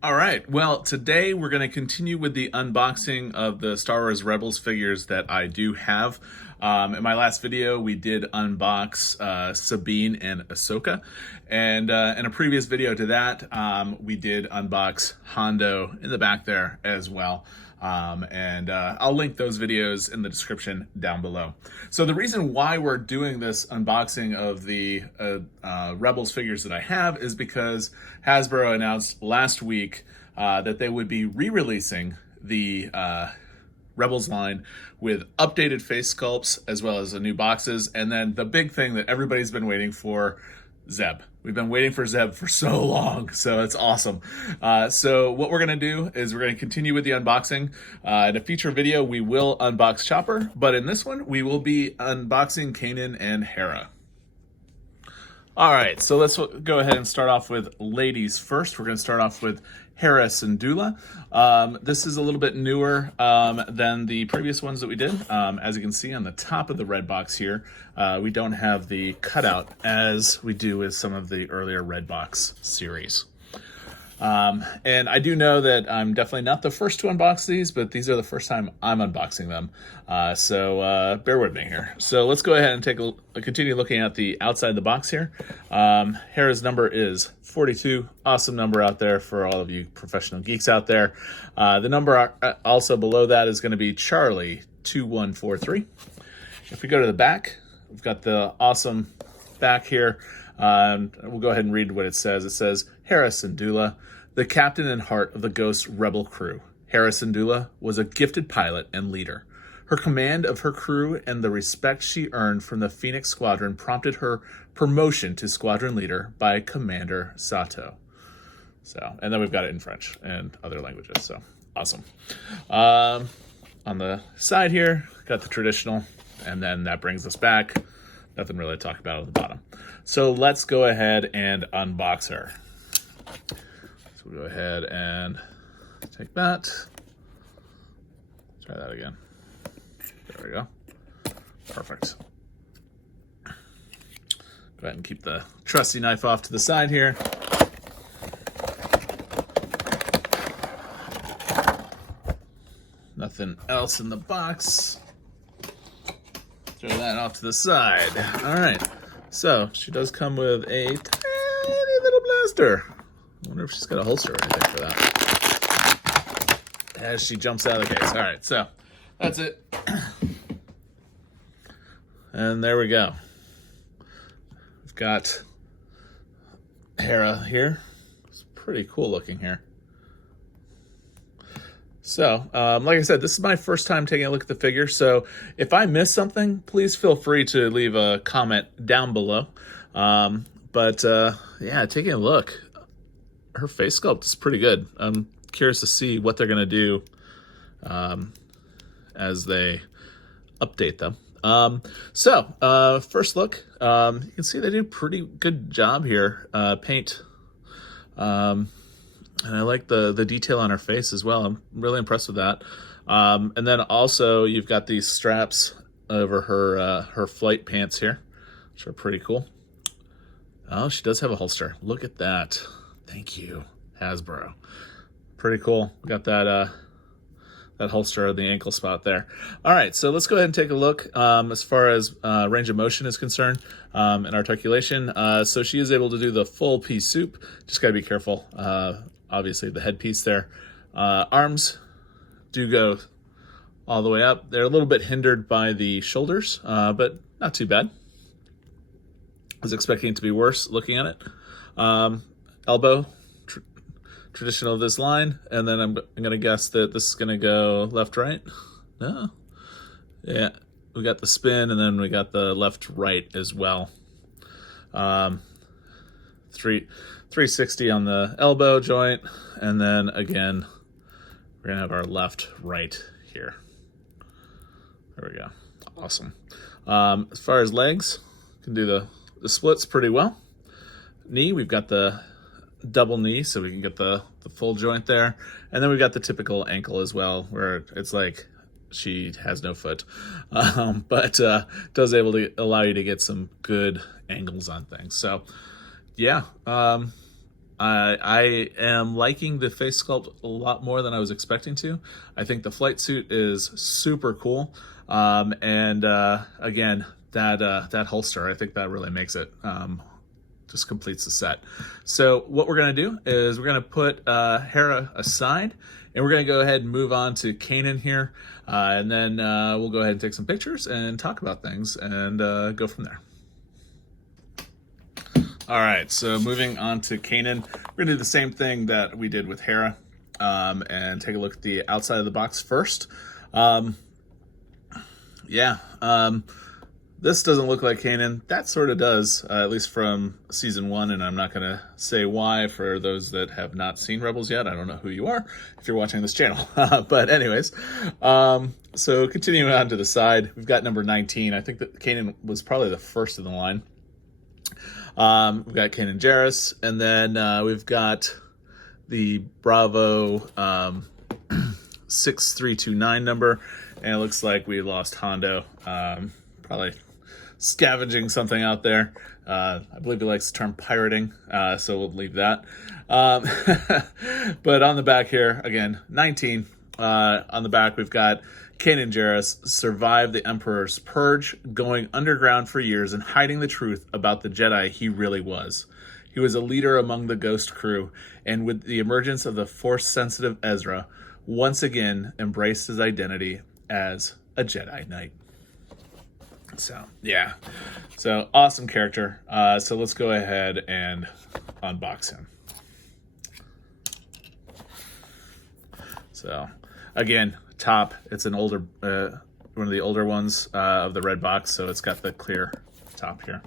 All right, well, today we're going to continue with the unboxing of the Star Wars Rebels figures that I do have. In my last video, we did unbox Sabine and Ahsoka. And in a previous video to that, we did unbox Hondo in the back there as well. I'll link those videos in the description down below. So the reason why we're doing this unboxing of the Rebels figures that I have is because Hasbro announced last week that they would be re-releasing the Rebels line with updated face sculpts as well as the new boxes. And then the big thing that everybody's been waiting for, Zeb. We've been waiting for Zeb for so long, so it's awesome. So what we're going to do is we're going to continue with the unboxing. In a future video, we will unbox Chopper, but in this one, we will be unboxing Kanan and Hera. All right, so let's go ahead and start off with ladies first. We're going to start off with Hera Syndulla. This is a little bit newer than the previous ones that we did. As you can see on the top of the red box here, we don't have the cutout as we do with some of the earlier red box series. And I do know that I'm definitely not the first to unbox these, but these are the first time I'm unboxing them. So bear with me here. So let's go ahead and continue looking at the outside of the box here. Hera's number is 42. Awesome number out there for all of you professional geeks out there. The number also below that is going to be Charlie 2143. If we go to the back, we've got the awesome back here. We'll go ahead and read what it says. It says, Hera Syndulla, the captain and heart of the Ghost rebel crew. Hera Syndulla was a gifted pilot and leader. Her command of her crew and the respect she earned from the Phoenix Squadron prompted her promotion to squadron leader by Commander Sato. So, and then we've got it in French and other languages, so awesome. On the side here, got the traditional, and then that brings us back. Nothing really to talk about at the bottom. So let's go ahead and unbox her. So we'll go ahead and take that. Try that again. There we go. Perfect. Go ahead and keep the trusty knife off to the side here. Nothing else in the box. Throw that off to the side. All right. So she does come with a tiny little blaster. I wonder if she's got a holster or anything for that. As she jumps out of the case. All right. So that's it. And there we go. We've got Hera here. It's pretty cool looking here. So, like I said, this is my first time taking a look at the figure, so if I miss something, please feel free to leave a comment down below. Yeah, taking a look, her face sculpt is pretty good. I'm curious to see what they're going to do as they update them. First look, you can see they do a pretty good job here. Paint. And I like the detail on her face as well. I'm really impressed with that. And then also you've got these straps over her flight pants here, which are pretty cool. Oh, she does have a holster. Look at that. Thank you, Hasbro. Pretty cool. We got that that holster at the ankle spot there. All right, so let's go ahead and take a look as far as range of motion is concerned and articulation. So she is able to do the full pea soup. Just got to be careful. Obviously, the headpiece there. Arms do go all the way up. They're a little bit hindered by the shoulders, but not too bad. I was expecting it to be worse looking at it. Elbow, traditional of this line, and then I'm going to guess that this is going to go left, right. No. Yeah, we got the spin, and then we got the left, right as well. 360 on the elbow joint, and then again we're gonna have our left right here. There we go. Awesome. As far as legs, can do the splits pretty well. Knee, we've got the double knee, so we can get the full joint there, and then we've got the typical ankle as well, where it's like she has no foot, but does able to allow you to get some good angles on things. So yeah, I am liking the face sculpt a lot more than I was expecting to. I think the flight suit is super cool. And again, that holster, I think that really makes it, just completes the set. So what we're gonna do is we're gonna put Hera aside, and we're gonna go ahead and move on to Kanan here. And then we'll go ahead and take some pictures and talk about things and go from there. All right, so moving on to Kanan, we're gonna do the same thing that we did with Hera, and take a look at the outside of the box first. This doesn't look like Kanan. That sort of does, at least from season 1, and I'm not gonna say why for those that have not seen Rebels yet. I don't know who you are if you're watching this channel. But anyways, so continuing on to the side, we've got number 19. I think that Kanan was probably the first in the line. We've got Kanan Jarrus, and then we've got the Bravo 6329 number, and it looks like we lost Hondo, probably scavenging something out there. I believe he likes the term pirating, so we'll leave that. But on the back here, again, 19. On the back, we've got Kanan Jarrus survived the Emperor's purge, going underground for years and hiding the truth about the Jedi he really was. He was a leader among the Ghost crew, and with the emergence of the Force-sensitive Ezra, once again embraced his identity as a Jedi Knight. So, yeah. So, awesome character. So let's go ahead and unbox him. So, again, top, it's an older, one of the older ones of the red box, so it's got the clear top here.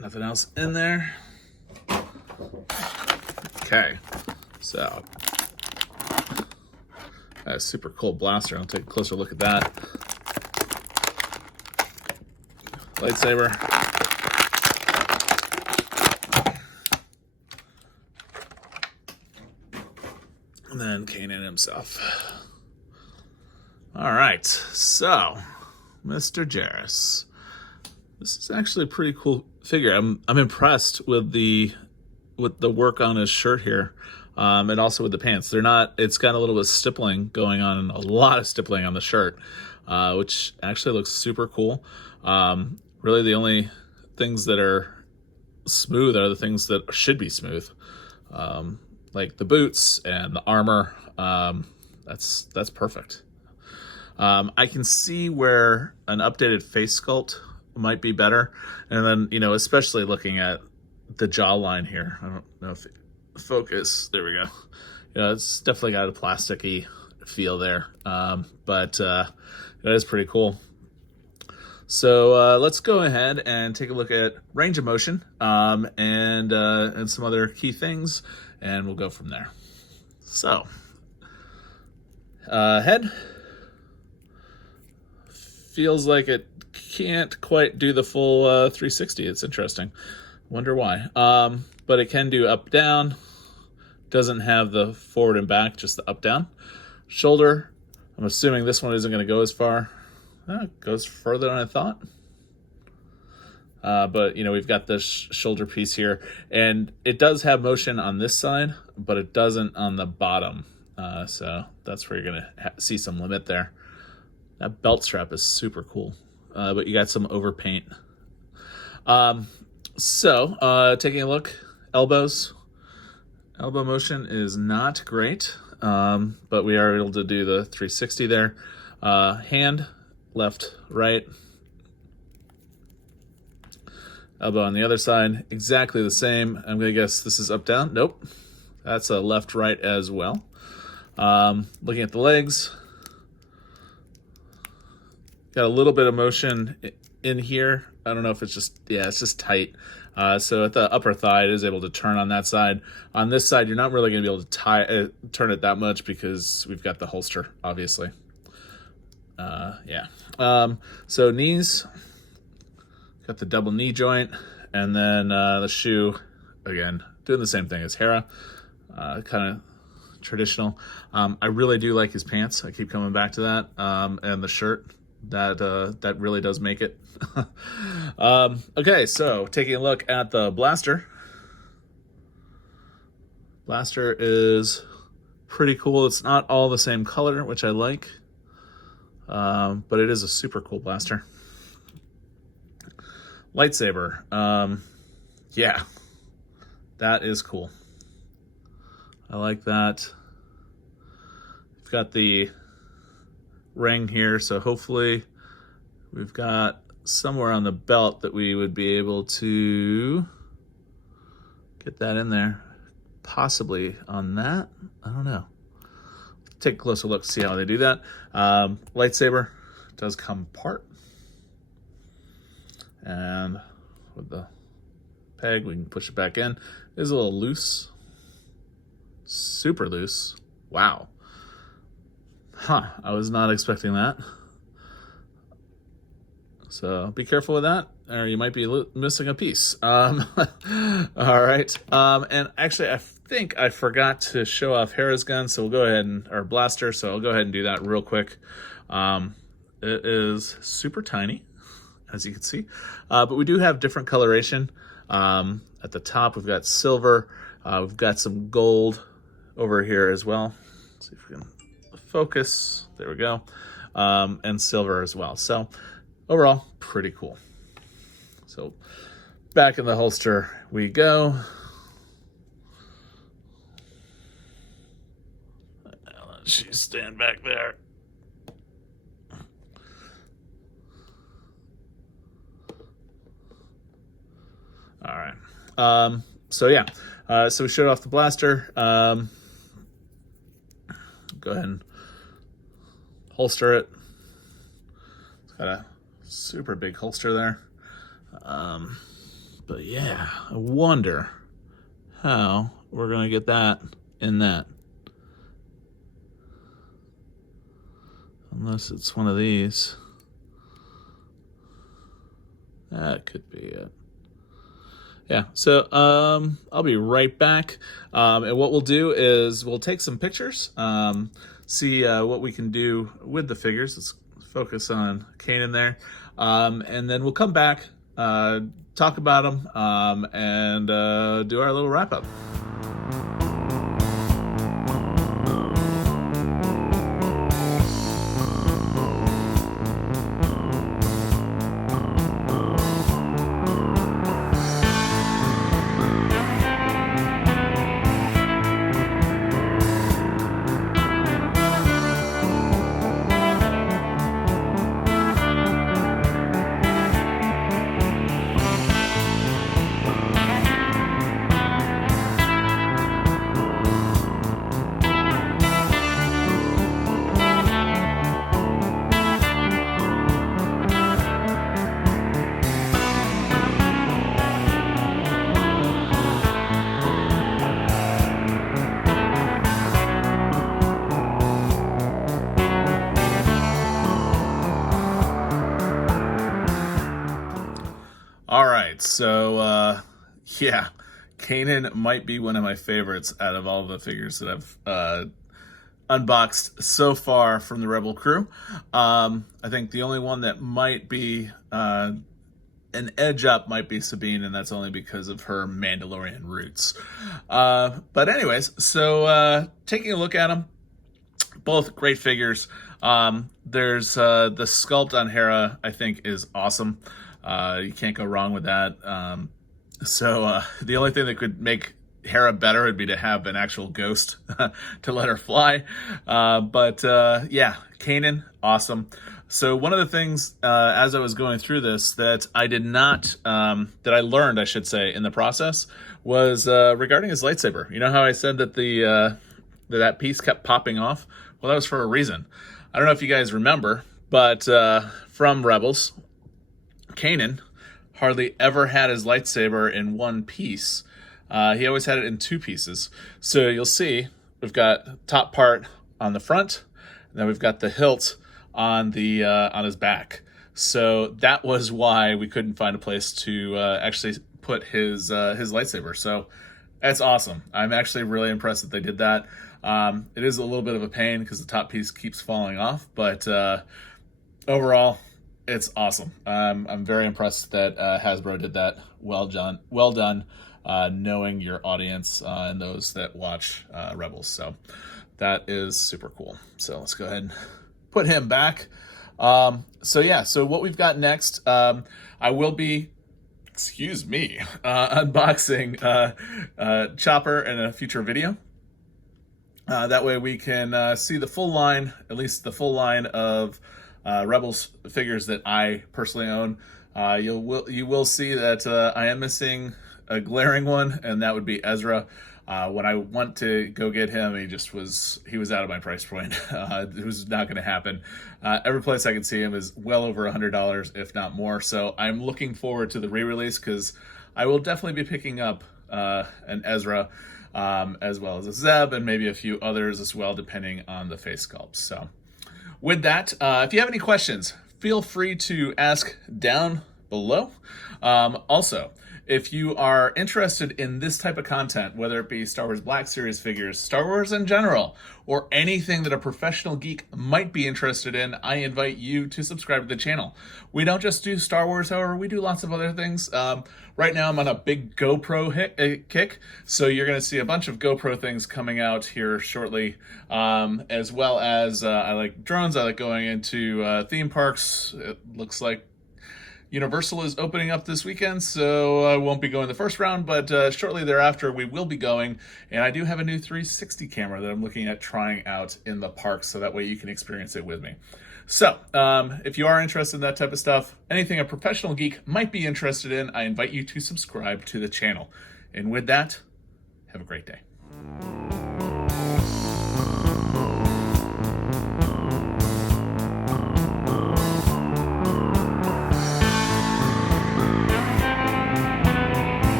Nothing else in there. Okay, so a super cool blaster. I'll take a closer look at that. Lightsaber. And then Kanan himself. All right, so Mr. Jarrus. This is actually a pretty cool figure. I'm impressed with the work on his shirt here, and also with the pants. They're not. It's got a little bit of stippling going on, a lot of stippling on the shirt, which actually looks super cool. Really, the only things that are smooth are the things that should be smooth. Like the boots and the armor. That's perfect. I can see where an updated face sculpt might be better, and then, you know, especially looking at the jawline here. I don't know if focus. There we go. Yeah, it's definitely got a plasticky feel there, but it is pretty cool. So let's go ahead and take a look at range of motion, and some other key things, and we'll go from there. So, head feels like it can't quite do the full 360. It's interesting. Wonder why. But it can do up down. Doesn't have the forward and back, just the up down. Shoulder. I'm assuming this one isn't going to go as far. It goes further than I thought. But, you know, we've got this shoulder piece here, and it does have motion on this side, but it doesn't on the bottom. So that's where you're going to see some limit there. That belt strap is super cool, but you got some overpaint. So taking a look, elbows. Elbow motion is not great, but we are able to do the 360 there. Hand, left, right. Elbow on the other side, exactly the same. I'm going to guess this is up, down. Nope. That's a left, right as well. Looking at the legs. Got a little bit of motion in here. I don't know if it's just, yeah, it's just tight. So at the upper thigh, it is able to turn on that side. On this side, you're not really going to be able to turn it that much because we've got the holster, obviously. Yeah. So knees. Got the double knee joint, and then the shoe, again, doing the same thing as Hera, kind of traditional. I really do like his pants. I keep coming back to that, and the shirt. That really does make it. Okay, so taking a look at the blaster. Blaster is pretty cool. It's not all the same color, which I like, but it is a super cool blaster. Lightsaber. Yeah, that is cool. I like that. We've got the ring here, so hopefully we've got somewhere on the belt that we would be able to get that in there. Possibly on that. I don't know. Take a closer look, see how they do that. Lightsaber does come apart. And with the peg, we can push it back in. It is a little loose. Super loose. Wow. Huh, I was not expecting that. So be careful with that, or you might be missing a piece. All right. And actually, I think I forgot to show off Hera's gun, so we'll go ahead or blaster, so I'll go ahead and do that real quick. It is super tiny, as you can see, but we do have different coloration. At the top, we've got silver. We've got some gold over here as well. Let's see if we can focus. There we go. And silver as well. So overall, pretty cool. So back in the holster we go. She stand back there. All right. So yeah. So we showed off the blaster. Go ahead and holster it. It's got a super big holster there. But yeah, I wonder how we're going to get that in that. Unless it's one of these. That could be it. Yeah, so I'll be right back. And what we'll do is we'll take some pictures, see what we can do with the figures. Let's focus on Kanan there. And then we'll come back, talk about them, and do our little wrap up. All right, so yeah, Kanan might be one of my favorites out of all the figures that I've unboxed so far from the Rebel crew. I think the only one that might be an edge up might be Sabine, and that's only because of her Mandalorian roots. But anyways, so taking a look at them, both great figures. There's the sculpt on Hera, I think, is awesome. You can't go wrong with that. So the only thing that could make Hera better would be to have an actual ghost to let her fly. But yeah, Kanan, awesome. So one of the things, as I was going through this, that I did not, that I learned, I should say, in the process, was regarding his lightsaber. You know how I said that that piece kept popping off? Well, that was for a reason. I don't know if you guys remember, but from Rebels, Kanan hardly ever had his lightsaber in one piece. He always had it in two pieces. So you'll see we've got top part on the front, and then we've got the hilt on the on his back. So that was why we couldn't find a place to actually put his lightsaber. So that's awesome. I'm actually really impressed that they did that. It is a little bit of a pain because the top piece keeps falling off, but overall, it's awesome. I'm very impressed that Hasbro did that. Well done. Well done. Knowing your audience and those that watch Rebels. So that is super cool. So let's go ahead and put him back. So what we've got next, I will be, excuse me, unboxing Chopper in a future video. That way we can see the full line, at least the full line of Rebels figures that I personally own. You will see that I am missing a glaring one, and that would be Ezra. When I went to go get him, he was out of my price point. It was not going to happen. Every place I can see him is well over $100, if not more. So I'm looking forward to the re-release, because I will definitely be picking up an Ezra, as well as a Zeb, and maybe a few others as well, depending on the face sculpts. So with that, if you have any questions, feel free to ask down below. Also, if you are interested in this type of content, whether it be Star Wars Black Series figures, Star Wars in general, or anything that a professional geek might be interested in, I invite you to subscribe to the channel. We don't just do Star Wars, however, we do lots of other things. Right now I'm on a big GoPro kick, so you're going to see a bunch of GoPro things coming out here shortly, as well as I like drones. I like going into theme parks. It looks like Universal is opening up this weekend, so I won't be going the first round, but shortly thereafter we will be going, and I do have a new 360 camera that I'm looking at trying out in the park, so that way you can experience it with me. So, if you are interested in that type of stuff, anything a professional geek might be interested in, I invite you to subscribe to the channel. And with that, have a great day.